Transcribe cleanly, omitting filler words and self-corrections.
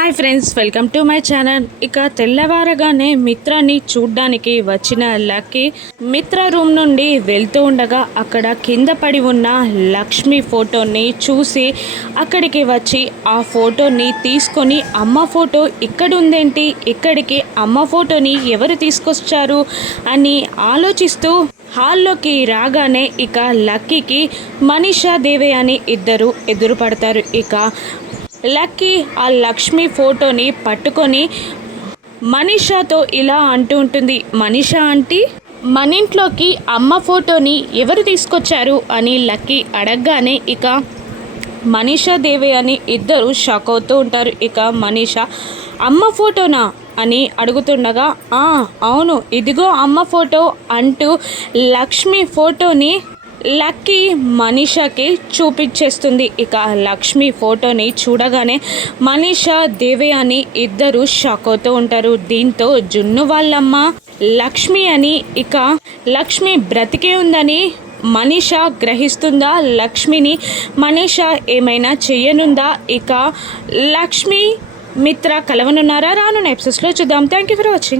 Hi friends, welcome to my channel. ఇక తెల్లవారగానే మిత్రాన్ని చూడ్డానికి వచ్చిన లక్కీ మిత్ర రూమ్ నుండి వెళ్తూ ఉండగా అక్కడ కింద పడి ఉన్న లక్ష్మి ఫోటోని చూసి అక్కడికి వచ్చి ఆ ఫోటోని తీసుకొని అమ్మ ఫోటో ఇక్కడ ఉందేంటి, ఇక్కడికి అమ్మ ఫోటోని ఎవరు తీసుకొచ్చారు అని ఆలోచిస్తూ హాల్లోకి రాగానే ఇక లక్కీకి మనీషా దేవి అని ఇద్దరు ఎదురుపడతారు. ఇక లక్కీ ఆ లక్ష్మి ఫోటోని పట్టుకొని మనీషాతో ఇలా అంటూ ఉంటుంది, మనీషా ఆంటీ, మన ఇంట్లోకి అమ్మ ఫోటోని ఎవరు తీసుకొచ్చారు అని లక్కీ అడగగానే ఇక మనీషా దేవి అని ఇద్దరు షాక్ అవుతూ ఉంటారు. ఇక మనీషా అమ్మ ఫోటోనా అని అడుగుతుండగా అవును, ఇదిగో అమ్మ ఫోటో అంటూ లక్ష్మి ఫోటోని లక్కీ మనీషాకి చూపించేస్తుంది. ఇక లక్ష్మి ఫోటోని చూడగానే మనీషా దేవి అని ఇద్దరు షాక్ అవుతూ ఉంటారు. దీంతో జున్ను వాళ్ళమ్మ లక్ష్మి అని, ఇక లక్ష్మి బ్రతికే ఉందని మనీషా గ్రహిస్తుందా, లక్ష్మిని మనీషా ఏమైనా చెయ్యనుందా, ఇక లక్ష్మి మిత్ర కలవనున్నారా, రానున్న ఎపిసోడ్స్లో చూద్దాం. Thank you for watching.